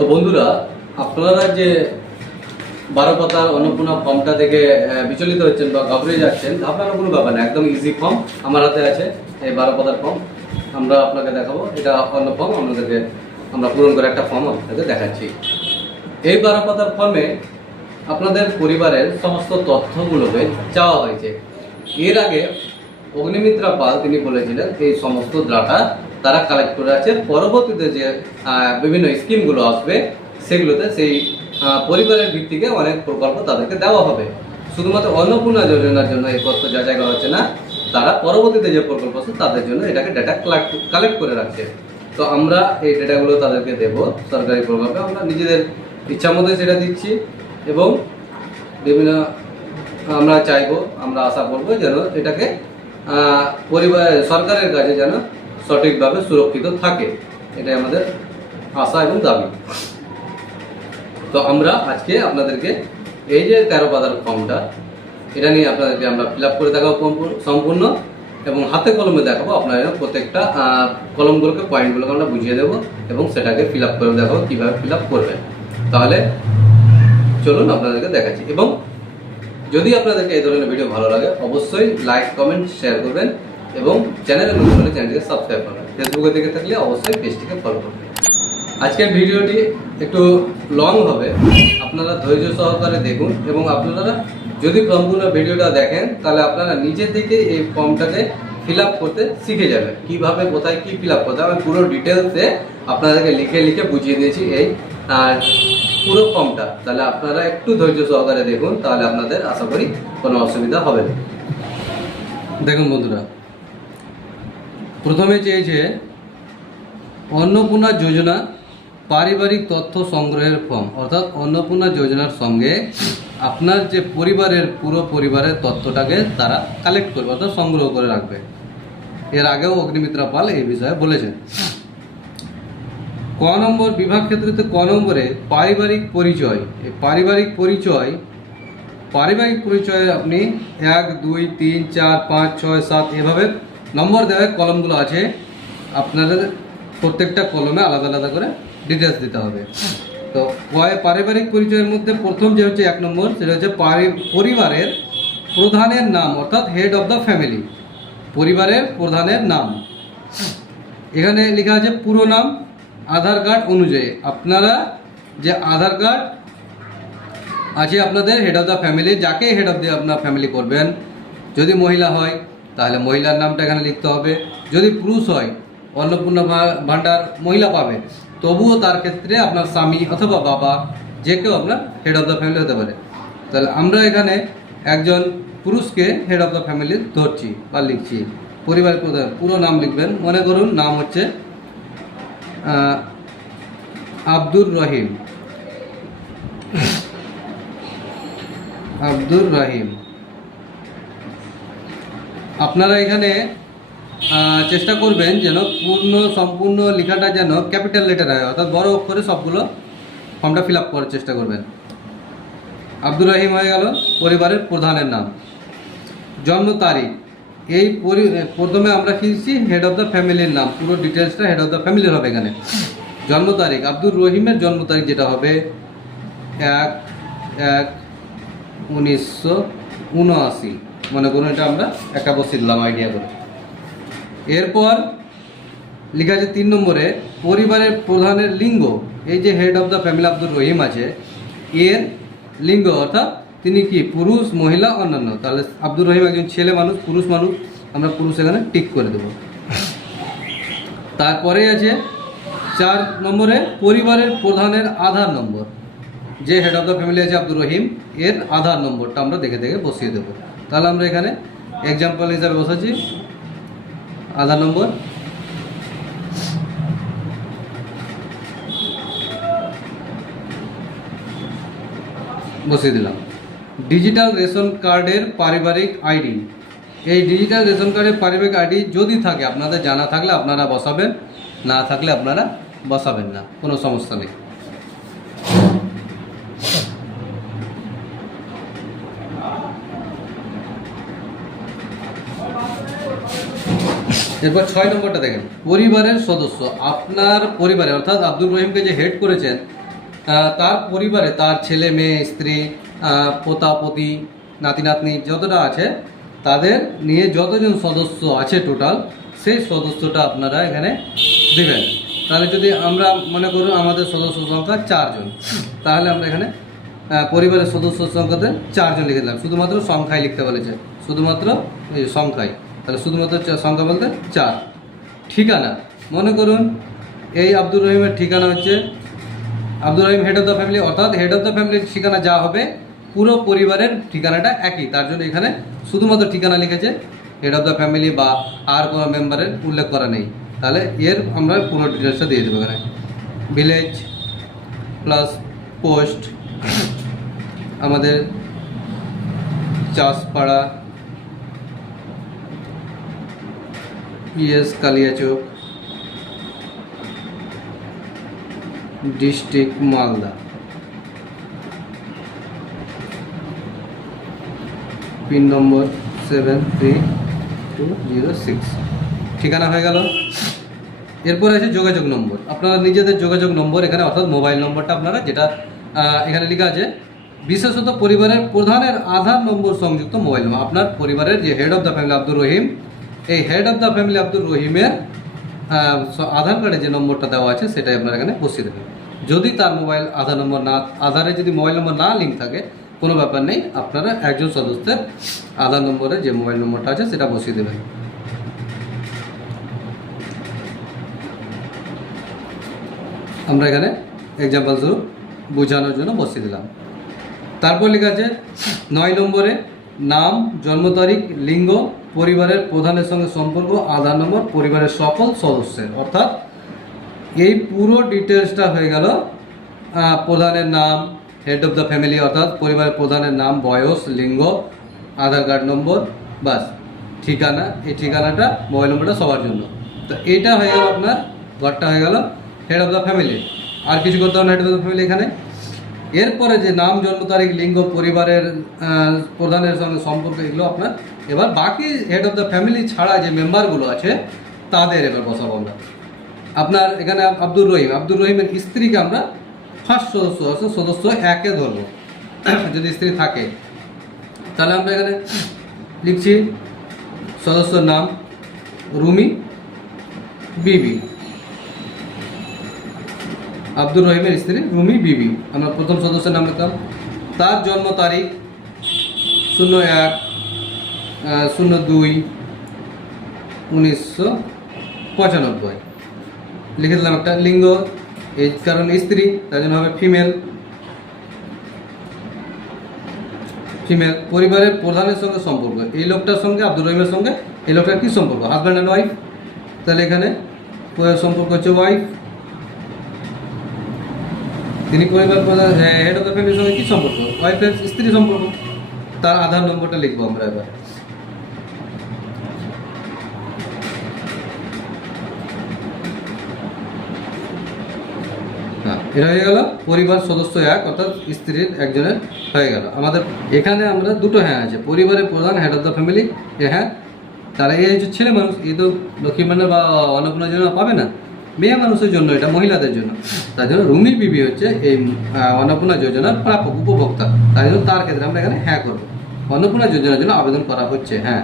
তো বন্ধুরা, আপনারা যে 12 পাতার অন্নপূর্ণা ফর্মটা থেকে বিচলিত হচ্ছেন বা ঘাবড়ে যাচ্ছেন, ঘাবড়ানোর কোনো ব্যাপার না। একদম ইজি ফর্ম আমার হাতে আছে। এই 12 পাতার ফর্ম আমরা আপনাকে দেখাবো। এটা অন্য ফর্ম, আমরা পূরণ করে একটা ফর্ম আপনাদের দেখাচ্ছি। এই 12 পাতার ফর্মে আপনাদের পরিবারের সমস্ত তথ্যগুলোকে চাওয়া হয়েছে। এর আগে অগ্নিমিত্রা পাল তিনি বলেছিলেন এই সমস্ত ডাটা তারা কালেক্ট করে আছে। পরবর্তীতে যে বিভিন্ন স্কিমগুলো আসবে সেগুলোতে সেই পরিবারের ভিত্তিকে অনেক প্রকল্প তাদেরকে দেওয়া হবে। শুধুমাত্র অন্নপূর্ণা যোজনার জন্য এই তথ্য যাচাই করা হচ্ছে না, তারা পরবর্তীতে যে প্রকল্প আছে তাদের জন্য এটাকে ডেটা কালেক্ট করে রাখছে। তো আমরা এই ডেটাগুলো তাদেরকে দেব সরকারি প্রকল্পে। আমরা নিজেদের ইচ্ছা মতো সেটা দিচ্ছি এবং বিভিন্ন আমরা চাইবো, আমরা আশা করবো যেন এটাকে সরকারের কাছে যেন সঠিকভাবে সুরক্ষিত থাকে, এটাই আমাদের আশা এবং দাবি। তো আমরা আজকে আপনাদেরকে এই যে 13 পাতার ফর্মটা, এটা নিয়ে আপনাদেরকে আমরা ফিল আপ করে দেখাবো সম্পূর্ণ, এবং হাতে কলমে দেখাবো। আপনারা প্রত্যেকটা কলমগুলোকে পয়েন্টগুলোকে আমরা বুঝিয়ে দেবো এবং সেটাকে ফিল আপ করে দেখাবো কীভাবে ফিল আপ করবেন। তাহলে চলুন আপনাদেরকে দেখাচ্ছি। এবং যদি আপনাদেরকে এই ধরনের ভিডিও ভালো লাগে অবশ্যই লাইক, কমেন্ট, শেয়ার করবেন এবং চ্যানেলে নতুন হলে চ্যানেলটিকে সাবস্ক্রাইব করবেন। ফেসবুকে দেখে থাকলে অবশ্যই পেজটিকে ফলো করবেন। আজকের ভিডিওটি একটু লং হবে, আপনারা ধৈর্য সহকারে দেখুন এবং আপনারা যদি সম্পূর্ণ ভিডিওটা দেখেন তাহলে আপনারা নিজে থেকে এই ফর্মটাকে ফিল আপ করতে শিখে যাবেন। কিভাবে কোথায় কি ফিল আপ করতে হবে আমি পুরো ডিটেলসে আপনাদেরকে লিখে বুঝিয়ে দিয়েছি এই পুরো ফর্মটা। তাহলে আপনারা একটু ধৈর্য সহকারে দেখুন, তাহলে আপনাদের আশা করি কোনো অসুবিধা হবে না। দেখুন বন্ধুরা, প্রথমে চেয়েছে অন্নপূর্ণা যোজনা পারিবারিক তথ্য সংগ্রহের ফর্ম, অর্থাৎ অন্নপূর্ণা যোজনার সঙ্গে আপনার যে পুরো পরিবারের তথ্যটাকে তারা কালেক্ট করবে, অর্থাৎ সংগ্রহ করে রাখবে। এর আগেও অগ্নিমিত্রা পাল এই বিষয়ে বলেছেন। ক নম্বর বিভাগ ক্ষেত্রে ক নম্বরে পারিবারিক পরিচয়। এই পারিবারিক পরিচয়ে আপনি 1, 2, 3, 4, 5, 6, 7 এভাবে নম্বর দেওয়া কলমগুলো আছে। আপনাদের প্রত্যেকটা কলমে আলাদা আলাদা করে ডিটেলস দিতে হবে। তো পারিবারিক পরিচয়ের মধ্যে প্রথম যে হচ্ছে 1 নম্বর, সেটা হচ্ছে পরিবারের প্রধানের নাম, অর্থাৎ হেড অফ দ্য ফ্যামিলি। পরিবারের প্রধানের নাম এখানে লেখা আছে পুরো নাম আধার কার্ড অনুযায়ী। আপনারা যে আধার কার্ড আছে আপনাদের হেড অফ দ্য ফ্যামিলি, যাকে হেড অফ দ্য আপনার ফ্যামিলি করবেন, যদি মহিলা হয় তাহলে মহিলার নামটা এখানে লিখতে হবে। যদি পুরুষ হয় অন্নপূর্ণা ভাণ্ডার মহিলা পাবে, তবুও তার ক্ষেত্রে আপনার স্বামী অথবা বাবা যে কেউ আপনার হেড অফ দ্য ফ্যামিলি হতে পারে। তাহলে আমরা এখানে একজন পুরুষকে হেড অফ দ্য ফ্যামিলি ধরছি বা লিখছি। পরিবার প্রধান পুরো নাম লিখবেন। মনে করুন নাম হচ্ছে আব্দুর রহিম। আপনারা এখানে চেষ্টা করবেন যেন সম্পূর্ণ লেখাটা যেন ক্যাপিটাল লেটার হয়, অর্থাৎ বড় অক্ষরে সবগুলো ফর্মটা ফিল আপ করার চেষ্টা করবেন। আব্দুর রহিম হয়ে গেল পরিবারের প্রধানের নাম। জন্ম তারিখ, এই প্রথমে আমরা লিখছি হেড অফ দ্য ফ্যামিলির নাম, পুরো ডিটেলসটা হেড অফ দ্য ফ্যামিলির হবে এখানে। জন্ম তারিখ, আব্দুর রহিমের জন্ম তারিখ যেটা হবে 1/1/1979। মনে করুন এটা আমরা একটা বসিয়ে দিলাম আইডিয়া করে। এরপর লেখা আছে 3 নম্বরে পরিবারের প্রধানের লিঙ্গ। এই যে head of the family Abdur Rahim আছে, এর লিঙ্গ অর্থাৎ তিনি কি পুরুষ, মহিলা, অন্যান্য। তাহলে আব্দুর রহিম একজন ছেলে মানুষ, পুরুষ মানুষ, আমরা পুরুষ এখানে টিক করে দেব। তারপরে আছে 4 নম্বরে পরিবারের প্রধানের আধার নম্বর। যে হেড অফ দ্য ফ্যামিলি আছে আব্দুর রহিম, এর আধার নম্বরটা আমরা দেখে বসিয়ে দেবো। তাহলে আমরা এখানে এক্সাম্পল হিসাবে বসাচ্ছি আধার নম্বর। বসিয়ে দিলাম। ডিজিটাল রেশন কার্ডের পারিবারিক আইডি। এই ডিজিটাল রেশন কার্ডের পারিবারিক আইডি যদি থাকে, আপনাদের জানা থাকলে আপনারা বসাবেন, না থাকলে আপনারা বসাবেন না, কোনো সমস্যা নেই। এরপর 6 নম্বরটা দেখেন, পরিবারের সদস্য। আপনার পরিবারে অর্থাৎ আব্দুর রহিমকে যে হেড করেছেন তার পরিবারে তার ছেলে মেয়ে স্ত্রী পোতা পতি নাতি নাতনি যতটা আছে তাদের নিয়ে যতজন সদস্য আছে টোটাল সেই সদস্যটা আপনারা এখানে দেবেন। তাহলে যদি আমরা মনে করুন আমাদের সদস্য সংখ্যা 4 জন, তাহলে আমরা এখানে পরিবারের সদস্য সংখ্যাতে 4 জন লিখে দিলাম। শুধুমাত্র সংখ্যায় লিখতে বলেছে, শুধুমাত্র এই সংখ্যায়, তাহলে শুধুমাত্র সংখ্যা বলতে 4। ঠিকানা মনে করুন এই আব্দুর রহিমের ঠিকানা হচ্ছে Abdur Rahim head of the family, অর্থাৎ হেড অফ দ্য ফ্যামিলির ঠিকানা যা হবে পুরো পরিবারের ঠিকানাটা একই, তার জন্য এখানে শুধুমাত্র ঠিকানা লিখেছে, হেড অফ দ্য ফ্যামিলি বা আর কোনো মেম্বারের উল্লেখ করা নেই। তাহলে এর আমরা পুরো ডিটেলসটা দিয়ে দেবো এখানে, ভিলেজ প্লাস পোস্ট আমাদের Chashpara, PS Kaliachak, district Malda, pin number 73206, ঠিকানা হয়ে গেল। এরপর আছে যোগাযোগ নম্বর, আপনারা নিজেদের যোগাযোগ নম্বর এখানে, অর্থাৎ মোবাইল নম্বরটা আপনারা যেটা এখানে লেখা আছে, বিশেষত পরিবারের প্রধানের আধার নম্বর সংযুক্ত মোবাইল নম্বর। আপনার পরিবারের যে head of the family Abdur Rahim, এই head of the family Abdur রহিমের আধার কার্ডে যে নম্বরটা দেওয়া আছে সেটাই আপনারা এখানে বসিয়ে দেবেন। যদি তার মোবাইল আধার নম্বর না, আধারে যদি মোবাইল নম্বর না লিঙ্ক থাকে কোনো ব্যাপার নেই, আপনারা একজন সদস্যের আধার নম্বরে যে মোবাইল নম্বরটা আছে সেটা বসিয়ে দেবেন। আমরা এখানে এক্সাম্পল স্বরূপ বোঝানোর জন্য বসিয়ে দিলাম। তারপর লেখা আছে 9 নম্বরে নাম, জন্ম তারিখ, লিঙ্গ, পরিবারের প্রধানের সঙ্গে সম্পর্ক, আধার নম্বর, পরিবারের সকল সদস্যের, অর্থাৎ এই পুরো ডিটেলসটা হয়ে গেল প্রধানের নাম, হেড অফ দ্য ফ্যামিলি অর্থাৎ পরিবারের প্রধানের নাম, বয়স, লিঙ্গ, আধার কার্ড নম্বর, বাস ঠিকানা, এই ঠিকানাটা মোবাইল নম্বরটা সবার জন্য। তো এইটা হয়ে গেল আপনার ঘরটা হয়ে গেল হেড অফ দ্য ফ্যামিলি, আর কিছু করতে হবে না হেড অফ দ্য ফ্যামিলি এখানে। এরপরে যে নাম, জন্ম তারিখ, লিঙ্গ, পরিবারের প্রধানের সঙ্গে সম্পর্ক, এগুলো আপনার এবার বাকি হেড অফ দ্য ফ্যামিলি ছাড়া যে মেম্বারগুলো আছে তাদের এবার বসাবো আমরা। আপনার এখানে আব্দুর রহিমের স্ত্রীকে আমরা ফার্স্ট সদস্য 1-এ ধরবো, যদি স্ত্রী থাকে। তাহলে আমরা এখানে লিখছি সদস্যর নাম রুমি বিবি, আব্দুর রহিমের স্ত্রী রুমি বিবি, আমরা প্রথম সদস্যের নাম লিখলাম। তার জন্ম তারিখ 01/02/1995 লিখে দিলাম একটা। লিঙ্গ, এই কারণ স্ত্রী তার জন্য হবে ফিমেল। পরিবারের প্রধানের সঙ্গে সম্পর্ক, এই লোকটার সঙ্গে আব্দুর রহিমের সঙ্গে এই লোকটার কী সম্পর্ক, হাজব্যান্ড অ্যান্ড ওয়াইফ, তাহলে এখানে সম্পর্ক হচ্ছে ওয়াইফ। তিনি পরিবার প্রধান হেড অফ দ্য ফ্যামিলির সঙ্গে কী সম্পর্ক, ওয়াইফের স্ত্রী সম্পর্ক। তার আধার নম্বরটা লিখবো আমরা এবার। এটা হয়ে গেল পরিবার সদস্য 1 অর্থাৎ স্ত্রীর একজনের হয়ে গেল। আমাদের এখানে আমরা দুটো হ্যাঁ আছে, পরিবারের প্রধান হেড অফ দ্য ফ্যামিলি হ্যাঁ, তারা এই যে ছেলে মানুষ, এই তো লক্ষ্মী ভাণ্ডার বা অন্নপূর্ণার জন্য পাবে না, মেয়ে মানুষের জন্য, এটা মহিলাদের জন্য। তার জন্য রুমি বিবি হচ্ছে এই অন্নপূর্ণা যোজনার প্রাপক, উপভোক্তা। তাই জন্য তার ক্ষেত্রে আমরা এখানে হ্যাঁ করবো। অন্নপূর্ণা যোজনার জন্য আবেদন করা হচ্ছে, হ্যাঁ।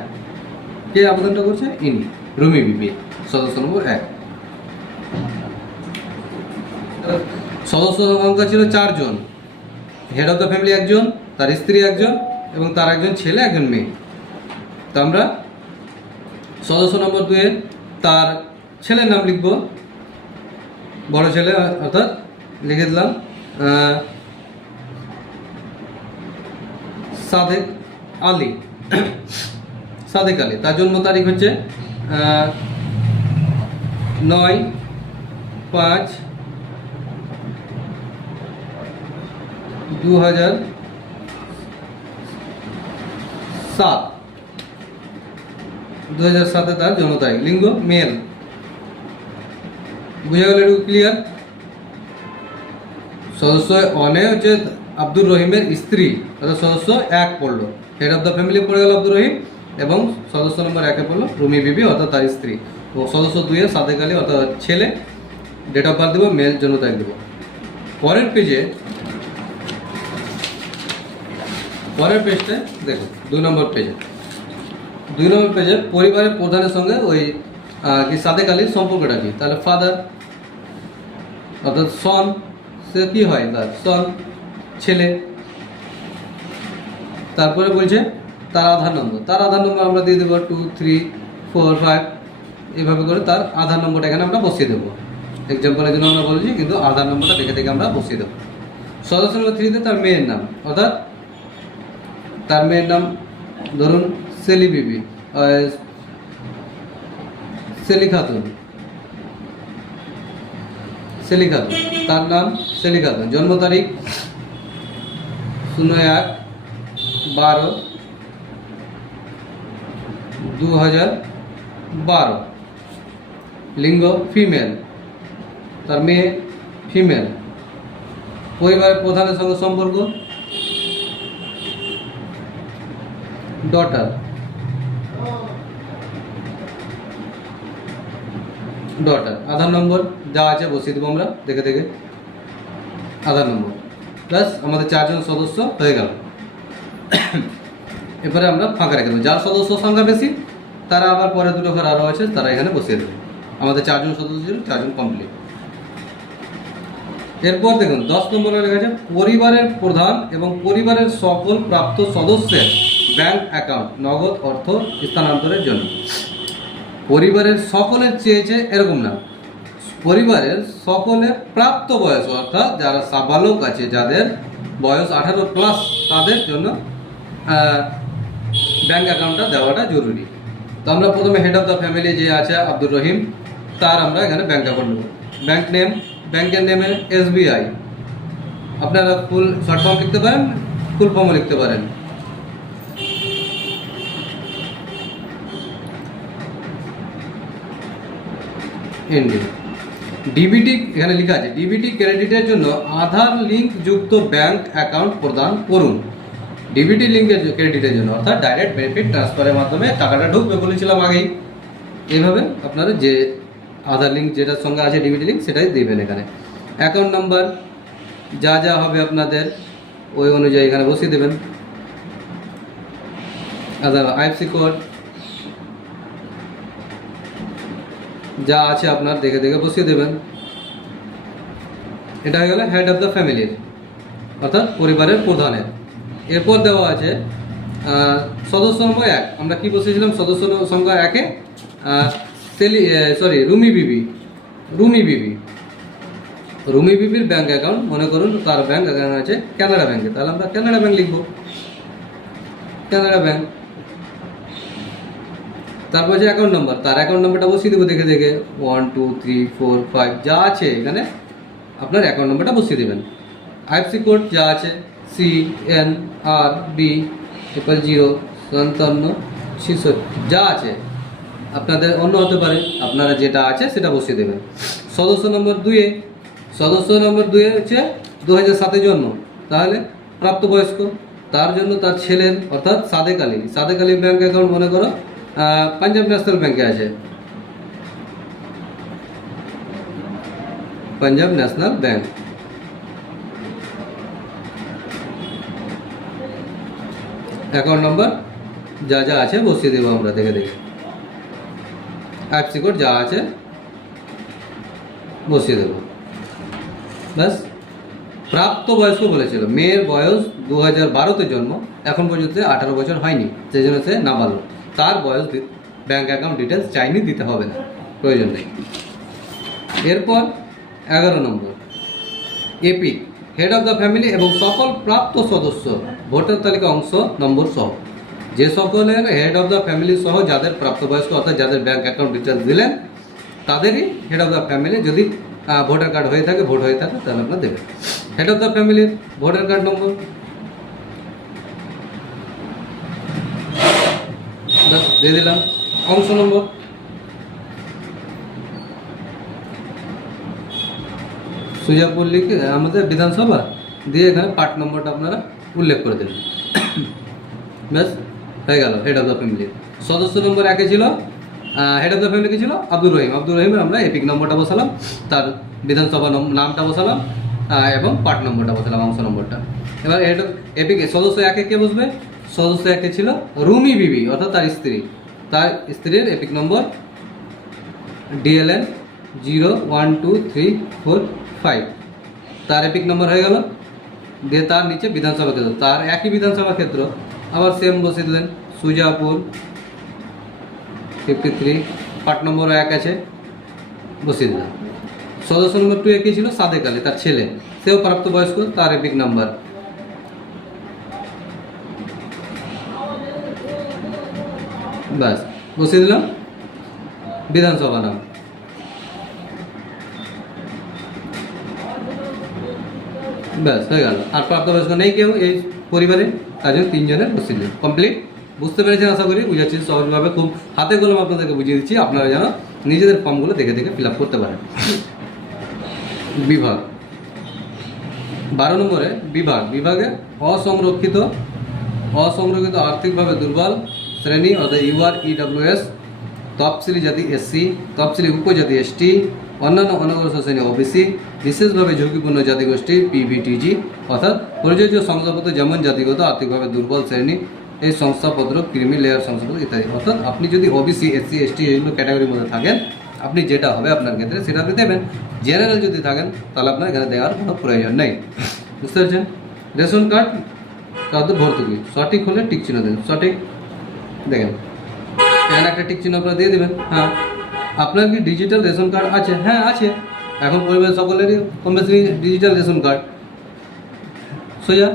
কে আবেদনটা করছে? ইনি, রুমি বিবি, সদস্য নম্বর 1। সদস্য সংখ্যা ছিল 4 জন, হেড অফ দ্য ফ্যামিলি 1 জন, তার স্ত্রী 1 জন এবং তার 1 জন ছেলে 1 জন মেয়ে। তো আমরা সদস্য নম্বর 2 তার ছেলের নাম লিখব, বড় ছেলে অর্থাৎ লিখে দিলাম সাদেক আলী। তার জন্ম তারিখ হচ্ছে 9/5/2007 তার জন্ম তারিখ। লিঙ্গ মেল। বুঝা গেল? একটু ক্লিয়ার? সদস্য 1 হচ্ছে আব্দুর রহিমের স্ত্রী, অর্থাৎ সদস্য 1 পড়লো, হেড অফ দ্য ফ্যামিলি পড়ে গেল আব্দুর রহিম, এবং সদস্য নম্বর 1-এ পড়লো রুমি বিবি অর্থাৎ তার স্ত্রী, এবং সদস্য 2 সাদেক আলী অর্থাৎ ছেলে, ডেট অফ বার্থ দেবো, মেল জন্য তারিখ দেবো। পরের পেজটা দেখুন, 2 নম্বর পেজে পরিবারের প্রধানের সঙ্গে ওই কি সাদেক আলীর সম্পর্কটা কি। তাহলে ফাদার অর্থাৎ সন, সে কি হয়, তার সন ছেলে। তারপরে বলছে তার আধার নম্বর আমরা দিয়ে দেবো 2, 3, 4, 5 এইভাবে করে তার আধার নম্বরটা এখানে আমরা বসিয়ে দেবো। এক্সাম্পলের জন্য আমরা বলছি, কিন্তু আধার নম্বরটা দেখে আমরা বসিয়ে দেবো। সদস্য নম্বর 3-তে তার মেয়ের নাম, অর্থাৎ তার মেয়ের নাম ধরুন সেলি বিবি, সেলি খাতুন, তার নাম সেলি খাতুন। জন্ম তারিখ 01/12/2012। লিঙ্গ ফিমেল, তার মেয়ে ফিমেল। পরিবারের প্রধানের সঙ্গে সম্পর্ক ডটার। আধার নম্বর যা আছে বসিয়ে দেবো আমরা দেখে আধার নম্বর। প্লাস আমাদের 4 জন সদস্য হয়ে গেল। এরপরে আমরা ফাঁকা রেখে দেবো। যার সদস্য সংখ্যা বেশি তারা আবার পরে 2 ঘর আরও আছে, তারা এখানে বসিয়ে দেবে। আমাদের 4 জন সদস্য ছিল, 4 জন কমপ্লিট। এরপর দেখুন 10 নম্বরে লেখা আছে পরিবারের প্রধান এবং পরিবারের সকল প্রাপ্ত সদস্যের ব্যাংক অ্যাকাউন্ট নগদ অর্থ স্থানান্তরের জন্য। পরিবারের সকলের চেয়েছে এরকম না, পরিবারের সকলের প্রাপ্ত বয়স, অর্থাৎ যারা সাবালক আছে, যাদের বয়স 18+ তাদের জন্য ব্যাংক অ্যাকাউন্টটা দেওয়াটা জরুরি। তো আমরা প্রথমে হেড অফ দ্য ফ্যামিলি যে আছে আব্দুর রহিম, তার আমরা এখানে ব্যাংক অ্যাকাউন্ট নেব। ব্যাংকের নেমে SBI, আপনারা ফুল শর্ট ফর্ম লিখতে পারেন, ফুল ফর্মও লিখতে পারেন। ডিবিটি এখানে লেখা আছে, ডিবিটি ক্রেডিটের জন্য আধার লিঙ্ক যুক্ত ব্যাংক অ্যাকাউন্ট প্রদান করুন। ডিবিটি লিঙ্কের ক্রেডিটের জন্য, অর্থাৎ ডাইরেক্ট বেনিফিট ট্রান্সফারের মাধ্যমে টাকাটা ঢুকবে বলেছিলাম আগেই। এইভাবে আপনারা যে আধার লিঙ্ক যেটার সঙ্গে আছে ডিবিটি লিঙ্ক সেটাই দেবেন এখানে। অ্যাকাউন্ট নাম্বার যা হবে আপনাদের ওই অনুযায়ী এখানে বসিয়ে দেবেন। আধার IFSC কোড যা আছে আপনার দেখে বসিয়ে দেবেন। এটা হয়ে গেল হেড অফ দ্য ফ্যামিলির, অর্থাৎ পরিবারের প্রধানের। এরপর দেওয়া আছে সদস্য নম্বর 1, আমরা কি বসিয়েছিলাম সদস্য সংখ্যা 1-এ রুমি বিবির ব্যাংক অ্যাকাউন্ট, মনে করুন তার ব্যাংক অ্যাকাউন্ট আছে কানাডা ব্যাংকে, তাহলে আমরা কানাডা ব্যাংক লিখব, কানাডা ব্যাংক। তারপর যে অ্যাকাউন্ট নাম্বার, তার অ্যাকাউন্ট নাম্বারটা বসিয়ে দেবো দেখে 1, 2, 3, 4, 5 যা আছে এখানে আপনার অ্যাকাউন্ট নাম্বারটা বসিয়ে দেবেন। IFSC কোড যা আছে CNRB 0005766 যা আছে, আপনাদের অন্য হতে পারে, আপনারা যেটা আছে সেটা বসিয়ে দেবেন। সদস্য নম্বর 2 হচ্ছে 2007 জন্ম, তাহলে প্রাপ্তবয়স্ক, তার জন্য তার ছেলের অর্থাৎ সাদেক আলী ব্যাংক অ্যাকাউন্ট মনে করো পাঞ্জাব ন্যাশনাল ব্যাংকে আছে, Punjab national bank. Account number যা আছে বসিয়ে দেবো আমরা দেখে IFSC কোড যা আছে বসিয়ে দেবো। ব্যাস। প্রাপ্ত বয়স্ক বলেছিল, মেয়ের বয়স 2012-তে জন্ম, এখন পর্যন্ত 18 বছর হয়নি, সেই জন্য সে নাবালক, তার বয়স ব্যাংক অ্যাকাউন্ট ডিটেলস চাইনি, দিতে হবে না, প্রয়োজন নেই। এরপর 11 number EPIC, head of the family এবং সকল প্রাপ্ত সদস্য ভোটার তালিকা অংশ নম্বর সহ, যে সকলের হেড অফ দ্য ফ্যামিলি সহ যাদের প্রাপ্তবয়স্ক অর্থাৎ যাদের ব্যাংক অ্যাকাউন্ট ডিটেলস দিলেন তাদেরই হেড অফ দ্য ফ্যামিলি, যদি ভোটার কার্ড হয়ে থাকে, ভোট হয়ে থাকে, তাহলে আপনার দেবেন। হেড অফ দ্য ফ্যামিলির ভোটার কার্ড নম্বর দিয়ে দিলাম। অংশ নম্বর সুজাপুর লিখে আমাদের বিধানসভা দিয়ে এখানে পার্ট নম্বরটা আপনারা উল্লেখ করে দেবেন। ব্যাস হয়ে গেল হেড অফ দ্য ফ্যামিলি। সদস্য নম্বর 1-এ ছিল হেড অফ দ্য ফ্যামিলি কি ছিল আব্দুর রহিমের আমরা এপিক নম্বরটা বসালাম, তার বিধানসভা নামটা বসালাম, এবং পার্ট নম্বরটা বসালাম, অংশ নম্বরটা। এবার এপিক সদস্য একে কে বসবে? সদস্য একে ছিল রুমি বিবি, অর্থাৎ তার স্ত্রী। তার স্ত্রীর এপিক নম্বর DLN 01234 তার এপিক নম্বর হয়ে গেল। দিয়ে তার নিচে বিধানসভা ক্ষেত্র, তার একই বিধানসভা ক্ষেত্র আবার সেম বসিয়ে দিলেন, সুজাপুর 53, পার্ট নম্বর 1 আছে, বসিয়ে দিলাম। সদস্য নম্বর 2 একই ছিল, সাদেক আলী তার ছেলে, সেও প্রাপ্তবয়স্ক, তার এপিক নাম্বার। ব্যাস বসিয়ে দিলাম বিধানসভা নাম। ব্যাস হয়ে গেল। আর প্রাপ্তবয়স্ক নেই কেউ এই পরিবারে, তার জন্য 3 জনের বসিয়ে দিলাম। কমপ্লিট। বুঝতে পেরেছেন আশা করি, বুঝাচ্ছি সহজভাবে, খুব হাতে কলমে আপনাদেরকে বুঝিয়ে দিচ্ছি, আপনারা যেন নিজেদের ফর্মগুলো দেখে দেখে ফিল আপ করতে পারেন। বিভাগ 12 নম্বরে বিভাগে অসংরক্ষিত আর্থিকভাবে দুর্বল শ্রেণী অর্থাৎ UR/EWS, তফসিলি জাতি SC, তফসিলি উপজাতি ST, অন্যান্য অনগ্রসর শ্রেণী OBC, বিশেষভাবে ঝুঁকিপূর্ণ জাতিগোষ্ঠী PBTG, অর্থাৎ প্রযোজ্য শংসাপত্র যেমন জাতিগত আর্থিকভাবে দুর্বল শ্রেণী এই শংসাপত্র, ক্রিমি লেয়ার শংসাপত্র ইত্যাদি। অর্থাৎ আপনি যদি OBC SC ST এইগুলো ক্যাটাগরির মধ্যে থাকেন, আপনি যেটা হবে আপনার ক্ষেত্রে সেটা আপনি দেবেন। জেনারেল যদি থাকেন তাহলে আপনার এখানে দেওয়ার কোনো প্রয়োজন নেই। বুঝতে পারছেন? রেশন কার্ড কার্ড ভর্তুকি সঠিক হলে টিক চিহ্ন দেন। সঠিক দেখেন এখানে একটা টিক চিহ্ন আপনারা দিয়ে দেবেন। হ্যাঁ, আপনার কি ডিজিটাল রেশন কার্ড আছে? হ্যাঁ আছে। এখন পরিবারের সকলেরই কম বেশি ডিজিটাল রেশন কার্ড, সোজা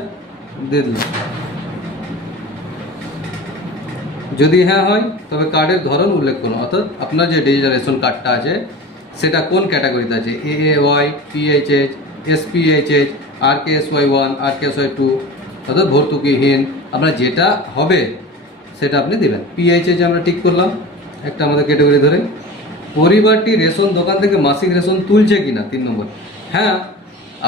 দিয়ে দিন। যদি হ্যাঁ হয় তবে কার্ডের ধরন উল্লেখ করুন, অর্থাৎ আপনার যে ডিজিটাল রেশন কার্ডটা আছে সেটা কোন ক্যাটাগরিতে আছে, AAY, PHH, SPHH, RKSY1, RKSY2, অর্থাৎ ভর্তুকিহীন। আপনার যেটা হবে সেটা আপনি দেবেন। PHH আমরা ঠিক করলাম একটা আমাদের ক্যাটাগরি ধরে। পরিবারটি রেশন দোকান থেকে মাসিক রেশন তুলছে কিনা 3 নম্বর। হ্যাঁ,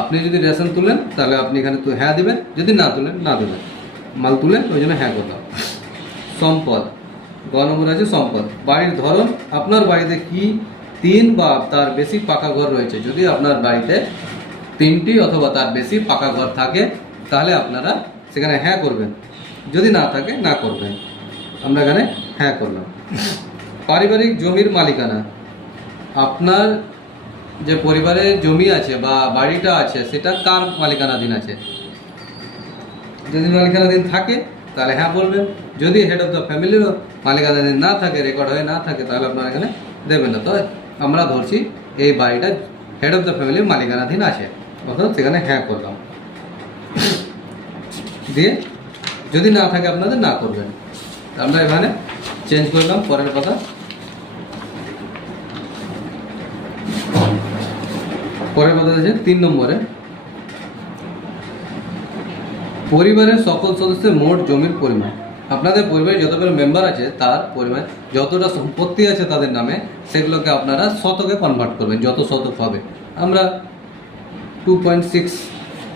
আপনি যদি রেশন তুলেন তাহলে আপনি এখানে তো হ্যাঁ দেবেন, যদি না তুলেন না দেবেন। মাল তুলে ওই জন্য হ্যাঁ করলাম। সম্পদ 12 নম্বর আছে সম্পদ। বাড়ির ধরন, আপনার বাড়িতে কি 3 বা তার বেশি পাকা ঘর রয়েছে? যদি আপনার বাড়িতে 3টি অথবা তার বেশি পাকা ঘর থাকে তাহলে আপনারা সেখানে হ্যাঁ করবেন, যদি না থাকে না করবেন। আমরা এখানে হ্যাঁ করলাম। পারিবারিক জমির মালিকানা, আপনার যে পরিবারের জমি আছে বা বাড়িটা আছে সেটা কার মালিকানাধীন আছে? যদি মালিকানাধীন থাকে তাহলে হ্যাঁ বলবেন। যদি হেড অফ দ্য ফ্যামিলিরও মালিকানাধীন না থাকে, রেকর্ড হয়ে না থাকে, তাহলে আপনারা এখানে দেবেন না। তো আমরা ধরছি এই বাড়িটা হেড অফ দ্য ফ্যামিলির মালিকানাধীন আছে, অর্থাৎ সেখানে হ্যাঁ করলাম। দিয়ে যদি না থাকে আপনাদের না করবেন। আমরা এখানে চেঞ্জ করলাম। পরের কথা, আছে 3 নম্বরে পরিবারের সকল সদস্যের মোট জমির পরিমাণ। আপনাদের পরিবারে যতগুলো মেম্বার আছে তার পরিমাণ, যতটা সম্পত্তি আছে তাদের নামে, সেগুলোকে আপনারা শতকে কনভার্ট করবেন, যত শতক হবে। আমরা 2.6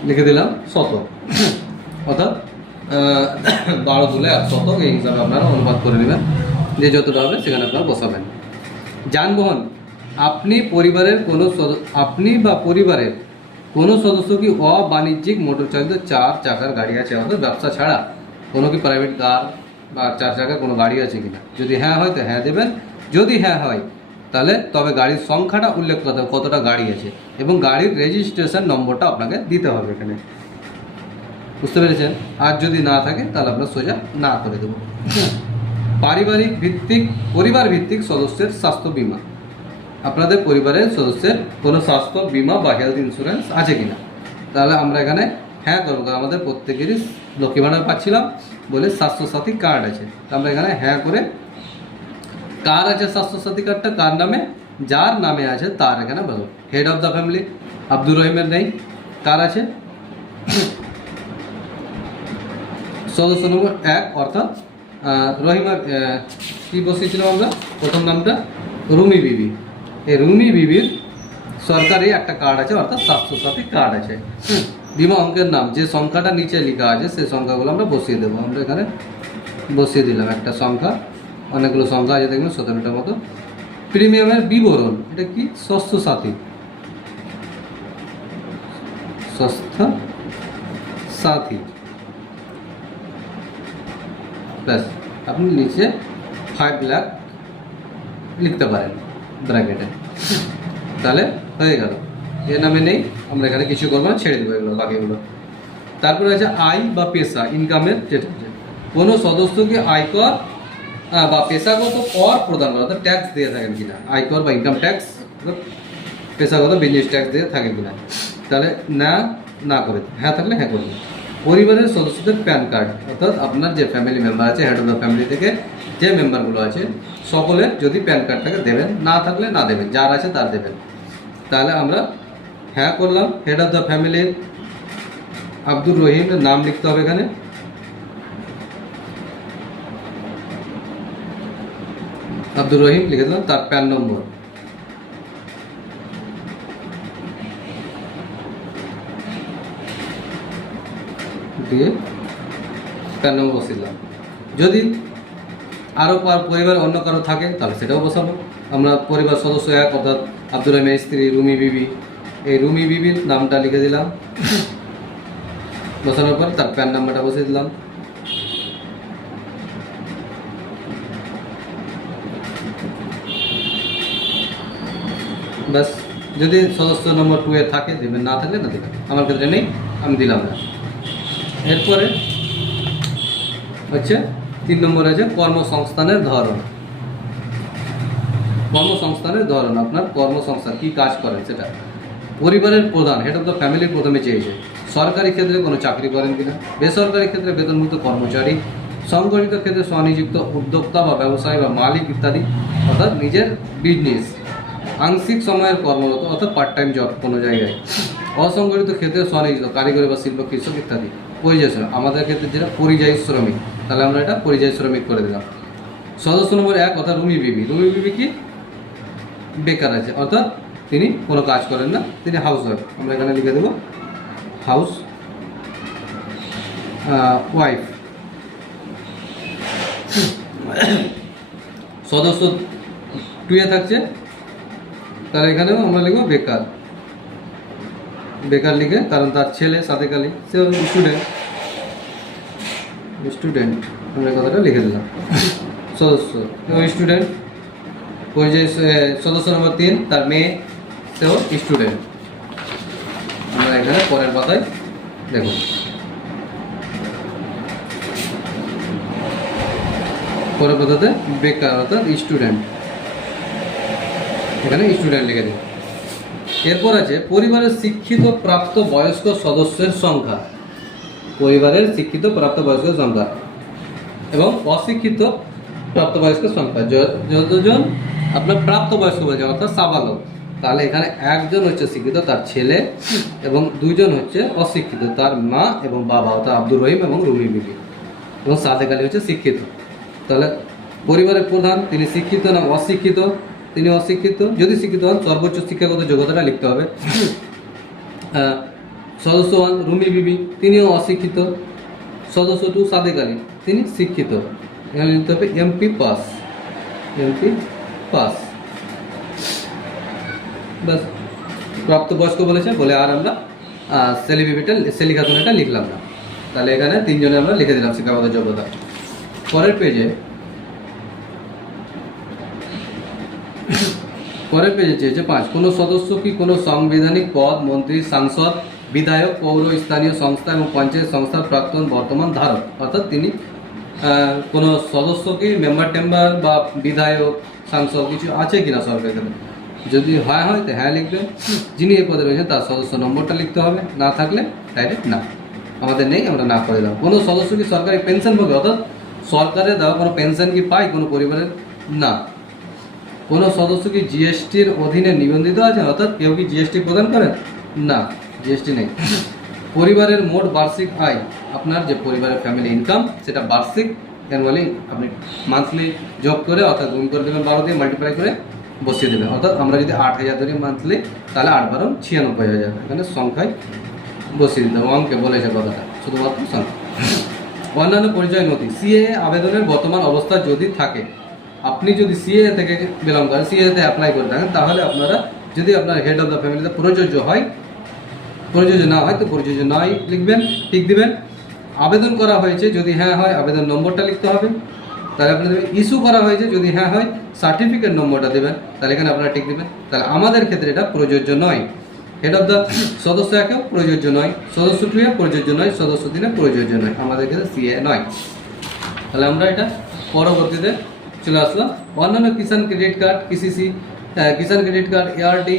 লিখে দিলাম শতক, অর্থাৎ 12 তুলে 8 শতক, এই হিসাবে আপনারা অনুপাত করে নেবেন, যে যতটা হবে সেখানে আপনারা বসাবেন। যানবাহন, আপনি বা পরিবারের কোনো সদস্য কি অবাণিজ্যিক মোটর চালিত 4 চাকার গাড়ি আছে, অর্থাৎ ব্যবসা ছাড়া কোনো কি প্রাইভেট কার বা 4 চাকার কোনো গাড়ি আছে কিনা? যদি হ্যাঁ হয় তো হ্যাঁ দেবেন। যদি হ্যাঁ হয় তাহলে তবে গাড়ির সংখ্যাটা উল্লেখ করতে হবে, কতটা গাড়ি আছে, এবং গাড়ির রেজিস্ট্রেশন নম্বরটা আপনাকে দিতে হবে এখানে। বুঝতে পেরেছেন? আর যদি না থাকে তাহলে আপনার সোজা না করে দেবো। পরিবার ভিত্তিক সদস্যের স্বাস্থ্য বীমা, আপনাদের পরিবারের সদস্যের কোনো স্বাস্থ্য বীমা বা হেলথ ইন্স্যুরেন্স আছে কিনা? তাহলে আমরা এখানে হ্যাঁ করবো, কারণ আমাদের প্রত্যেকেরই লক্ষ্মী ভাণ্ডার পাচ্ছিলাম বলে স্বাস্থ্যসাথী কার্ড আছে। আমরা এখানে হ্যাঁ করে, কার আছে স্বাস্থ্যসাথী কার্ডটা, কার নামে? যার নামে আছে তার এখানে বলবো। Head of the family Abdur রহিমের নেই, কার আছে? সদস্য নম্বর 1 অর্থাৎ রহিমা, কি বসিয়েছিলাম আমরা প্রথম নামটা? রুমি বিবি। এই রুমি বিবির সরকারি একটা কার্ড আছে, অর্থাৎ স্বাস্থ্যসাথী কার্ড আছে। বিমা অঙ্কের নাম, যে সংখ্যাটা নিচে লেখা আছে সেই সংখ্যাগুলো আমরা বসিয়ে দেবো। আমরা এখানে বসিয়ে দিলাম একটা সংখ্যা, অনেকগুলো সংখ্যা আছে দেখবেন 17টার মতো। প্রিমিয়ামের বিবরণ, এটা কি? संस्था साथी প্লাস আপনি নিচে 5 লাখ লিখতে পারেন ব্র্যাকেটে, তাহলে হয়ে গেল। এর নামে নেই, আমরা এখানে কিছু করবো না, ছেড়ে দেবো এগুলো বাকিগুলো। তারপরে আছে আয় বা পেশা, ইনকামের যেটা কোনো সদস্যকে আয়কর বা পেশাগত কর প্রদান করা, অর্থাৎ ট্যাক্স দিয়ে থাকেন কিনা, আয়কর বা ইনকাম ট্যাক্স, পেশাগত বিজনেস ট্যাক্স দিয়ে থাকেন কিনা, তাহলে না না করে, হ্যাঁ থাকলে হ্যাঁ করবেন। পরিবারের সদস্যদের প্যান কার্ড, অর্থাৎ আপনার যে ফ্যামিলি মেম্বার আছে, হেড অফ দ্য ফ্যামিলি থেকে যে মেম্বারগুলো আছে সকলের যদি প্যান কার্ডটাকে দেবেন, না থাকলে না দেবেন, যার আছে তার দেবেন। তাহলে আমরা হ্যাঁ করলাম। হেড অফ দ্য ফ্যামিলির আব্দুর রহিমের নাম লিখতে হবে এখানে, আব্দুর রহিম লিখে দিলাম, তার প্যান নম্বর, দিয়ে প্যান নম্বর বসিয়ে দিলাম। যদি আরও পরিবার অন্য কারো থাকে তাহলে সেটাও বসাবো। আমরা পরিবার সদস্য এক, অর্থাৎ আব্দুর রহিমের স্ত্রী রুমি বিবি, এই রুমি বিবির নামটা লিখে দিলাম, বসানোর পর তার প্যান নাম্বারটা বসিয়ে দিলাম। ব্যাস, যদি সদস্য নম্বর 2 এ থাকে দেবেন, না থাকলে না দেবেন, আমার ক্ষেত্রে নেই, আমি দিলাম না। এরপরে হচ্ছে 3 নম্বর আছে কর্মসংস্থানের ধরন। কর্মসংস্থানের ধরন, আপনার কর্মসংস্থান কী কাজ করেন সেটা। পরিবারের প্রধান, হেড অফ দ্য ফ্যামিলি প্রথমে চেয়েছে সরকারি ক্ষেত্রে কোনো চাকরি করেন কিনা, বেসরকারি ক্ষেত্রে বেতনভুক্ত কর্মচারী, সংগঠিত ক্ষেত্রে স্বনিযুক্ত উদ্যোক্তা বা ব্যবসায়ী বা মালিক ইত্যাদি, অর্থাৎ নিজের বিজনেস, আংশিক সময়ের কর্মরত অর্থাৎ পার্ট টাইম জব কোনো জায়গায়, অসংগঠিত ক্ষেত্রে স্বনিযুক্ত কারিগরি বা শিল্প কৃষক ইত্যাদি। পরিযায়ী শ্রমিক, আমাদের ক্ষেত্রে যেটা পরিযায়ী শ্রমিক, তাহলে আমরা এটা পরিযায়ী শ্রমিক করে দিলাম। সদস্য নম্বর 1 অর্থাৎ রুমি বিবি, রুমি বিবি কি বেকার আছে, অর্থাৎ তিনি কোনো কাজ করেন না, তিনি হাউস ওয়াইফ, আমরা এখানে লিখে দেবো হাউস ওয়াইফ। সদস্য 2 এ থাকছে, তার এখানেও আমরা লিখবো বেকার, বেকার লিখে, কারণ তার ছেলে সাথে কালি, সে স্টুডেন্ট, স্টুডেন্ট আমরা কথাটা লিখে দিলাম। সদস্য স্টুডেন্ট, পরিযায়ী সদস্য নম্বর 3 তার মেয়ে, সেও স্টুডেন্ট। আমরা এখানে পরের পাতায় দেখুন, পরের পাতাতে বেকার অর্থাৎ স্টুডেন্ট, এখানে স্টুডেন্ট লিখে দিন। এরপর আছে পরিবারের শিক্ষিত প্রাপ্ত বয়স্ক সদস্যের সংখ্যা, পরিবারের শিক্ষিত প্রাপ্ত বয়স্কের সংখ্যা এবং অশিক্ষিত প্রাপ্তবয়স্কের সংখ্যা। যতজন আপনার প্রাপ্তবয়স্ক বলছে অর্থাৎ সাবালক, তাহলে এখানে একজন হচ্ছে শিক্ষিত, তার ছেলে, এবং 2 জন হচ্ছে অশিক্ষিত, তার মা এবং বাবা, অর্থাৎ আব্দুর রহিম এবং রুমি বিবি, এবং সাদেক আলী হচ্ছে শিক্ষিত। তাহলে পরিবারের প্রধান তিনি শিক্ষিত না অশিক্ষিত, তিনি অশিক্ষিত। যদি শিক্ষিত হন সর্বোচ্চ শিক্ষাগত যোগ্যতাটা লিখতে হবে। সদস্য 1 রুমি বিবি, তিনিও অশিক্ষিত। সদস্য 2 সাদেক আলী, তিনি শিক্ষিত, এখানে লিখতে হবে এমপি পাস, এমপি পাস। ব্যাস, প্রাপ্তবয়স্ক বলেছে বলে আর আমরা সেলি খাতুন এটা লিখলাম না, তাহলে এখানে 3 জনে আমরা লিখে দিলাম শিক্ষাগত যোগ্যতা। পরের পেজে চেয়েছে 5 কোনো সদস্য কি কোনো সাংবিধানিক পদ, মন্ত্রী, সাংসদ, বিধায়ক, পৌর স্থানীয় সংস্থা এবং পঞ্চায়েত সংস্থার প্রাক্তন বর্তমান ধারক, অর্থাৎ তিনি কোনো সদস্য কি মেম্বার টেম্বার বা বিধায়ক সাংসদ কিছু আছে কিনা সরকারের ক্ষেত্রে, যদি হয় তো হ্যাঁ লিখবেন। যিনি এই পদে রয়েছেন তার সদস্য নম্বরটা লিখতে হবে, না থাকলে ডাইরেক্ট না, আমাদের নেই, আমরা না করে দিলাম। কোনো সদস্য কি সরকারি পেনশন পাবে, অর্থাৎ সরকারের দেওয়া কোনো পেনশন কি পায় কোনো পরিবারের, না। কোনো সদস্য কি জিএসটির অধীনে নিবন্ধিত আছেন, অর্থাৎ কেউ কি জিএসটি প্রদান করেন, না, জিএসটি নেই। পরিবারের মোট বার্ষিক আয়, আপনার যে পরিবারের ফ্যামিলি ইনকাম সেটা বার্ষিক অ্যানুয়ালি আপনি মান্থলি যোগ করে অর্থাৎ গুণ করে দেবেন 12 দিয়ে মাল্টিপ্লাই করে বসিয়ে দেবেন। অর্থাৎ আমরা যদি 8,000 ধরি মান্থলি, তাহলে 8 12 96,000, এখানে সংখ্যায় বসিয়ে দিতে হবে। অঙ্কে বলেছে কথাটা, শুধুমাত্র সংখ্যা। অন্যান্য পরিচয় নথি, সিএ আবেদনের বর্তমান অবস্থা যদি থাকে, আপনি যদি সিএ থেকে বিলং করেন, সিএতে অ্যাপ্লাই করে থাকেন, তাহলে আপনারা যদি আপনার হেড অফ দ্য ফ্যামিলিতে প্রযোজ্য হয় প্রযোজ্য না হয় তো প্রযোজ্য নয় লিখবেন, টিক দিবেন। আবেদন করা হয়েছে যদি হ্যাঁ হয় আবেদন নম্বরটা লিখতে হবে, তাহলে আপনি দেবেন। ইস্যু করা হয়েছে যদি হ্যাঁ হয় সার্টিফিকেট নম্বরটা দেবেন, তাহলে এখানে আপনারা টিক দেবেন। তাহলে আমাদের ক্ষেত্রে এটা প্রযোজ্য নয়। হেড অফ দ্য সদস্য একেও প্রযোজ্য নয়, সদস্য টু এ প্রযোজ্য নয়, সদস্য তিনে প্রযোজ্য নয়, আমাদের ক্ষেত্রে সিএ নয়। তাহলে আমরা এটা পরবর্তীতে চলে আসলাম। অন্যান্য কিষাণ ক্রেডিট কার্ড, কিসিসি, কিষাণ ক্রেডিট কার্ড, এআরটি,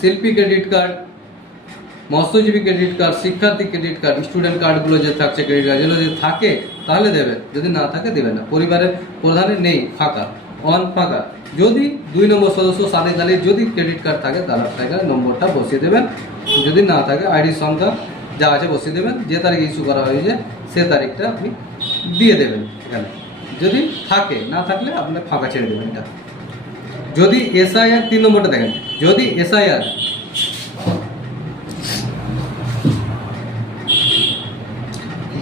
শিল্পী ক্রেডিট কার্ড, মৎস্যজীবী ক্রেডিট কার্ড, শিক্ষার্থী ক্রেডিট কার্ড, স্টুডেন্ট কার্ডগুলো যে থাকছে ক্রেডিট কার্ড, যেগুলো যদি থাকে তাহলে দেবেন, যদি না থাকে দেবেন না। পরিবারের প্রধানের নেই, ফাঁকা, ফাঁকা। যদি 2 নম্বর সদস্য সাথে তাহলে যদি ক্রেডিট কার্ড থাকে তাহলে সেখানে নম্বরটা বসিয়ে দেবেন, যদি না থাকে আইডি সংখ্যা যা আছে বসিয়ে দেবেন, যে তারিখে ইস্যু করা হয়েছে সে তারিখটা আপনি দিয়ে দেবেন এখানে। যদি থাকে, না থাকলে আপনি ফাঁকা ছেড়ে দেবেন এটা। যদি এসআইআর 3 নম্বরটা দেখেন, যদি এসআইআর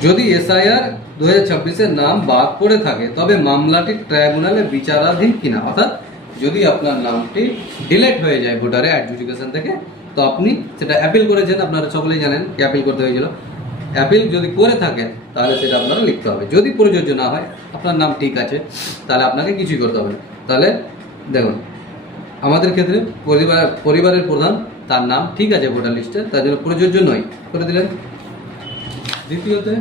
যদি এসআইআর 2026-এর নাম বাদ পড়ে থাকে তবে মামলাটি ট্রাইব্যুনালে বিচারাধীন কিনা, অর্থাৎ যদি আপনার নামটি ডিলেট হয়ে যায় ভোটারে অ্যাডজুডিকেশন থেকে, তো আপনি সেটা অ্যাপিল করেছেন, আপনারা সকলেই জানেন কি অ্যাপিল করতে হয়েছিল। অ্যাপিল যদি করে থাকেন তাহলে সেটা আপনারা লিখতে হবে। যদি প্রযোজ্য না হয়, আপনার নাম ঠিক আছে, তাহলে আপনাকে কিছুই করতে হবে না। তাহলে দেখুন আমাদের ক্ষেত্রে পরিবারের প্রধান তার নাম ঠিক আছে ভোটার লিস্টে, তার জন্য প্রযোজ্য নয় করে দিলেন। দ্বিতীয়তে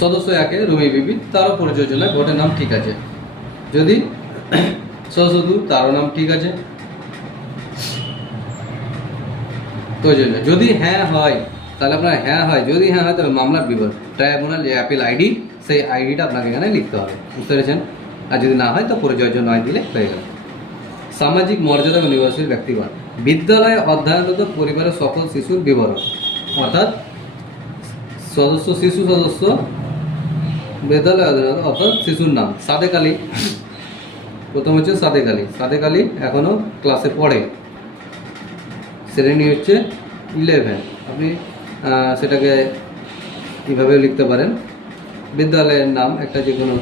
সদস্য একে রুমি বিবি, তারও প্রযোজ্য নয়, ভোটের নাম ঠিক আছে। যদি সদস্য 2 তারও নাম ঠিক আছে, প্রযোজ্য। যদি হ্যাঁ হয় তাহলে আপনার হ্যাঁ হয়, যদি হ্যাঁ হয় তবে মামলার বিবরণ ট্রাইব্যুনাল যে অ্যাপিল আইডি সেই আইডিটা আপনাকে এখানে লিখতে হবে, বুঝতে পেরেছেন। আর যদি না হয় তো প্রযোজ্য নয় দিলে হয়ে গেল। সামাজিক মর্যাদা ও নির্ভরশীল ব্যক্তিগণ, বিদ্যালয়ে অধ্যয়নরত পরিবারের সকল শিশুর বিবরণ, অর্থাৎ সদস্য শিশু সদস্য বিদ্যালয়ে অধ্যয়নরত অর্থাৎ শিশুর নাম। সাদেক আলী, প্রথম হচ্ছে সাদেক আলী। সাদেক আলী এখনও ক্লাসে পড়ে, শ্রেণী হচ্ছে 11। আপনি সেটাকে কীভাবে লিখতে পারেন, বিদ্যালয়ের নাম একটা যে কোনো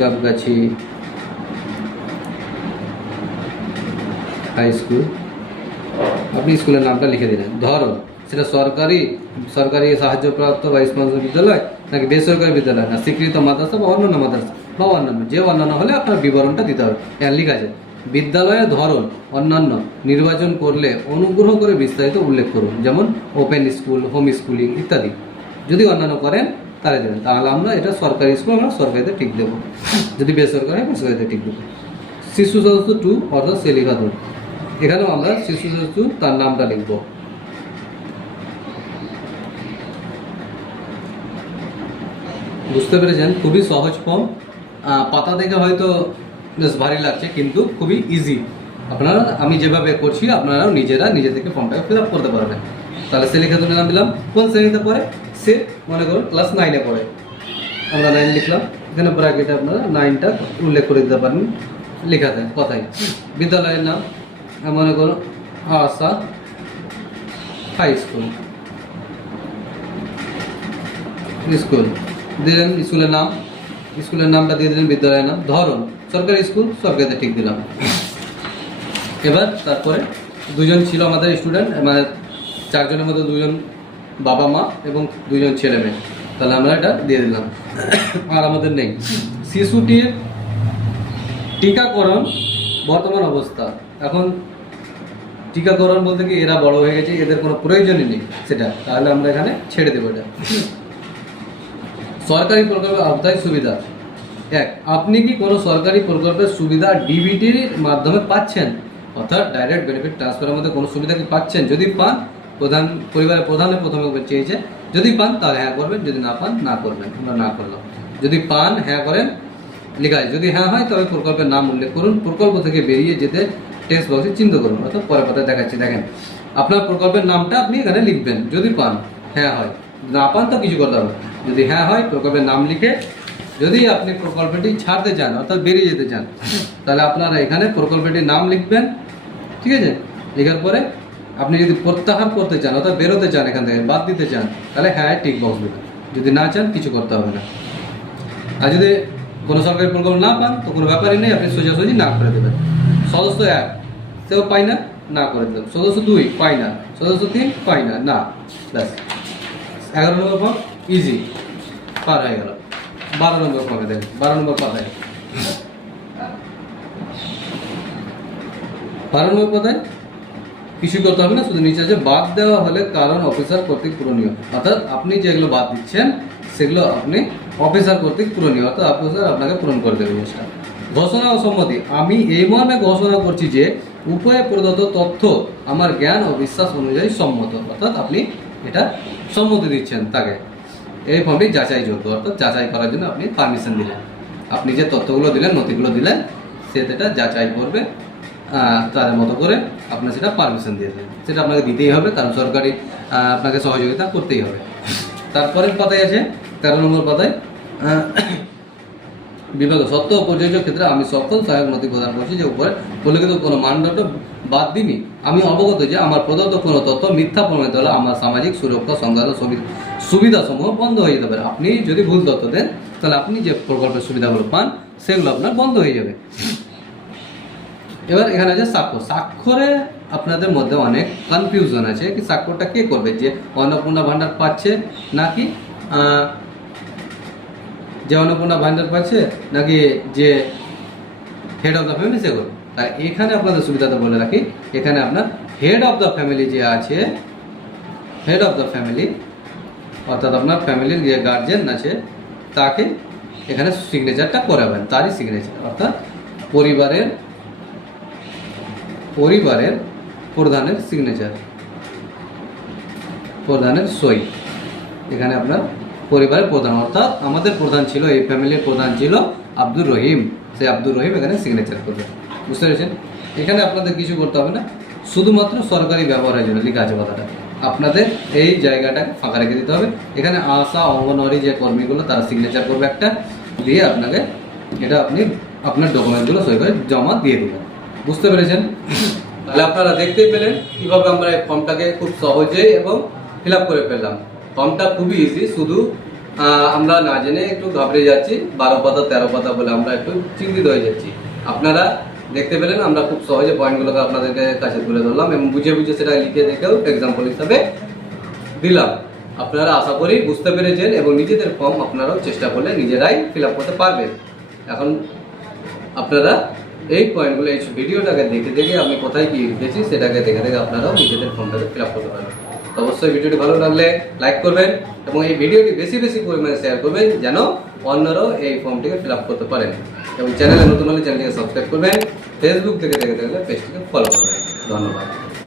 গাবগাছি হাই স্কুল, আপনি স্কুলের নামটা লিখে দিলেন। ধরুন সেটা সরকারি সাহায্যপ্রাপ্ত বা স্পন্সর বিদ্যালয় নাকি বেসরকারি বিদ্যালয়, না স্বীকৃত মাদ্রাসা বা অন্যান্য মাদ্রাসা বা অন্যান্য, যে অন্যান্য হলে আপনার বিবরণটা দিতে হবে। এখানে লিখা আছে বিদ্যালয়ের ধরন অন্যান্য নির্বাচন করলে অনুগ্রহ করে বিস্তারিত উল্লেখ করুন, যেমন ওপেন স্কুল, হোম স্কুলিং ইত্যাদি। যদি অন্যান্য করেন তাহলে দেবেন, তাহলে আমরা এটা সরকারি স্কুল আমরা সরকারিতে টিক দেবো, যদি বেসরকারি বেসরকারিতে টিক দেবো। শিশু সদস্য 2 অর্থাৎ সে লেখা ধরুন, এখানেও আমরা শিশু সদস্য তার নামটা লিখব। বুঝতে পেরেছেন, খুবই সহজ ফর্ম। পাতা দেখে হয়তো বেশ ভারী লাগছে কিন্তু খুবই ইজি। আপনারা আমি যেভাবে করছি আপনারাও নিজে থেকে ফর্মটাকে ফিল আপ করতে পারবেন। তাহলে সে লেখা ধরে নাম দিলাম, কোন শ্রেণীতে পড়ে, সে মনে করুন ক্লাস 9-এ পড়ে, আমরা 9 লিখলাম। এখানে ব্র্যাকেটে আপনারা 9টা উল্লেখ করে দিতে পারেন লেখাতে কথাই। বিদ্যালয়ের নাম মনে করুন আশা হাই স্কুল, স্কুল দিলেন, স্কুলের নামটা দিয়ে দিলেন, বিদ্যালয়ের নাম। ধরুন সরকারি স্কুল, সরকারিতে ঠিক দিলাম। এবার তারপরে 2জন ছিল আমাদের স্টুডেন্ট, আমাদের 4 জনের মধ্যে 2জন বাবা মা এবং 2জন ছেলে মেয়ে, তাহলে আমরা এটা দিয়ে দিলাম। আর আমাদের নেই। শিশুটির টিকাকরণ বর্তমান অবস্থা, এখন টিকাকরণ বলতে কি এরা বড় হয়ে গেছে, এদের কোনো প্রয়োজনই নেই সেটা, তাহলে আমরা এখানে ছেড়ে দেবো এটা। সরকারি প্রকল্পের আওতায় সুবিধা 1, আপনি কি কোনো সরকারি প্রকল্পের সুবিধা ডিবিটির মাধ্যমে পাচ্ছেন, অর্থাৎ ডাইরেক্ট বেনিফিট ট্রান্সফারের মধ্যে কোনো সুবিধা কি পাচ্ছেন? যদি পান, পরিবারের প্রধানের প্রথমে চেয়েছে, যদি পান তাহলে হ্যাঁ করবেন, যদি না পান না করবেন, আমরা না করলাম। যদি পান হ্যাঁ করেন লেখা আছে, যদি হ্যাঁ হয় তবে প্রকল্পের নাম উল্লেখ করুন, প্রকল্প থেকে বেরিয়ে যেতে টেক্সট বক্সে চিন্তা করুন, অর্থাৎ পরে পাতায় দেখাচ্ছি। দেখেন আপনার প্রকল্পের নামটা আপনি এখানে লিখবেন, যদি পান হ্যাঁ হয়, না পান তো কিছু করতে হবে। যদি হ্যাঁ হয় প্রকল্পের নাম লিখে, যদি আপনি প্রকল্পটি ছাড়তে চান অর্থাৎ বেরিয়ে যেতে চান, তাহলে আপনারা এখানে প্রকল্পটির নাম লিখবেন, ঠিক আছে। লেখার পরে আপনি যদি প্রত্যাহার করতে চান অর্থাৎ বেরোতে চান, এখান থেকে বাদ দিতে চান, তাহলে হ্যাঁ টিক বক্স দেবেন, যদি না চান কিছু করতে হবে না। আর যদি কোনো সরকারি প্রকল্প না পান তো কোনো ব্যাপারই নেই, আপনি সোজাসুজি না করে দেবেন। সদস্য 1 সেও পাই না, না করে দেবেন। সদস্য 2 পাই না, সদস্য 3 পাই না, না, ব্যাস 11 নম্বর ফর্ম ইজি পার হয়ে গেল। 12 নম্বর ফর্মে দেখেন, 12 নম্বর পাতায় 12 নম্বর পাতায় কিছু করতে হবে না, শুধু নিচে আছে বাদ দেওয়া হলে কারণ অফিসার কর্তৃক পূরণীয়, অর্থাৎ আপনি যেগুলো বাদ দিচ্ছেন সেগুলো আপনি অফিসার কর্তৃক পূরণীয়, অর্থাৎ অফিসার আপনাকে পূরণ করে দেবে জিনিসটা। ঘোষণা ও সম্মতি, আমি এই মর্মে ঘোষণা করছি যে উপরে প্রদত্ত তথ্য আমার জ্ঞান ও বিশ্বাস অনুযায়ী সম্মত, অর্থাৎ আপনি এটা সম্মতি দিচ্ছেন তাকে। এই ফর্মটি যাচাইযোগ্য, অর্থাৎ যাচাই করার জন্য আপনি পারমিশন দিলেন, আপনি যে তথ্যগুলো দিলেন, নথিগুলো দিলেন, সেটা যাচাই করবে তাদের মতো করে, আপনার সেটা পারমিশন দিয়ে দেবেন। সেটা আপনাকে দিতেই হবে, কারণ সরকারি আপনাকে সহযোগিতা করতেই হবে। তারপরের পাতায় আছে 13 নম্বর পাতায় বিভাগ সত্য ও প্রযোজ্য ক্ষেত্রে আমি সকল সহায়ক নথি প্রদান করছি যে উপরে উল্লেখিত কোনো মানদণ্ড বাদ দিইনি। আমি অবগত যে আমার প্রদত্ত কোনো তথ্য মিথ্যা প্রমাণিত হলে আমার সামাজিক সুরক্ষা সংক্রান্ত সুবিধাসমূহ বন্ধ হয়ে যেতে পারে। আপনি যদি ভুল তথ্য দেন তাহলে আপনি যে প্রকল্পের সুবিধাগুলো পান সেগুলো আপনার বন্ধ হয়ে যাবে। এবার এখানে আছে স্বাক্ষর। স্বাক্ষরে আপনাদের মধ্যে অনেক কনফিউশন আছে কি স্বাক্ষরটা কে করবে, যে অন্নপূর্ণা ভাণ্ডার পাচ্ছে নাকি যে অন্নপূর্ণা ভাণ্ডার পাচ্ছে নাকি যে হেড অফ দ্য ফ্যামিলি সে করবে। তাই এখানে আপনাদের সুবিধাটা বলে রাখি, এখানে আপনার হেড অফ দ্য ফ্যামিলি যে আছে, হেড অফ দ্য ফ্যামিলি অর্থাৎ আপনার ফ্যামিলির যে গার্জেন আছে তাকে এখানে সিগনেচারটা করাবেন, তারই সিগনেচার, অর্থাৎ পরিবারের প্রধানের সিগনেচার, প্রধানের সই। এখানে আপনার পরিবারের প্রধান, অর্থাৎ আমাদের প্রধান ছিল, এই ফ্যামিলির প্রধান ছিল আব্দুর রহিম, সেই আব্দুর রহিম এখানে সিগনেচার করবে। বুঝতে পেরেছেন? এখানে আপনাদের কিছু করতে হবে না, শুধুমাত্র সরকারি ব্যবহারের জন্য লেখা আছে কথাটা, আপনাদের এই জায়গাটাকে ফাঁকা রেখে দিতে হবে। এখানে আশা অঙ্গনওয়াড়ি যে কর্মীগুলো তারা সিগনেচার করবে একটা, দিয়ে আপনাকে এটা আপনি আপনার ডকুমেন্টগুলো সই করে জমা দিয়ে দেবেন। বুঝতে পেরেছেন? তাহলে আপনারা দেখতেই পেলেন কীভাবে আমরা এই ফর্মটাকে খুব সহজেই এবং ফিল আপ করে ফেললাম। ফর্মটা খুবই ইজি, শুধু আমরা না জেনে একটু ঘাবড়ে যাচ্ছি, 12 পাতা 13 পাতা বলে আমরা একটু চিন্তিত হয়ে যাচ্ছি। আপনারা দেখতে পেলেন আমরা খুব সহজে পয়েন্টগুলোকে আপনাদেরকে কাছে তুলে ধরলাম এবং বুঝে বুঝে সেটা লিখে দেখেও এক্সাম্পল হিসাবে দিলাম। আপনারা আশা করি বুঝতে পেরেছেন এবং নিজেদের ফর্ম আপনারাও চেষ্টা করলে নিজেরাই ফিল আপ করতে পারবেন। এখন আপনারা এই পয়েন্টগুলো, এই ভিডিওটাকে দেখে দেখে আমি কোথায় কি লিখেছি সেটাকে দেখে দেখে আপনারাও নিজেদের ফর্মটাকে ফিল আপ করতে পারবেন। তো অবশ্যই ভিডিওটি ভালো লাগলে লাইক করবেন এবং এই ভিডিওটি বেশি বেশি পরিমাণে শেয়ার করবেন যেন অন্যরাও এই ফর্মটিকে ফিল আপ করতে পারেন। এবং চ্যানেলে নতুন হলে চ্যানেলটিকে সাবস্ক্রাইব করবেন, ফেসবুক থেকে দেখে দেখলে পেজটিকে ফলো করবেন। ধন্যবাদ।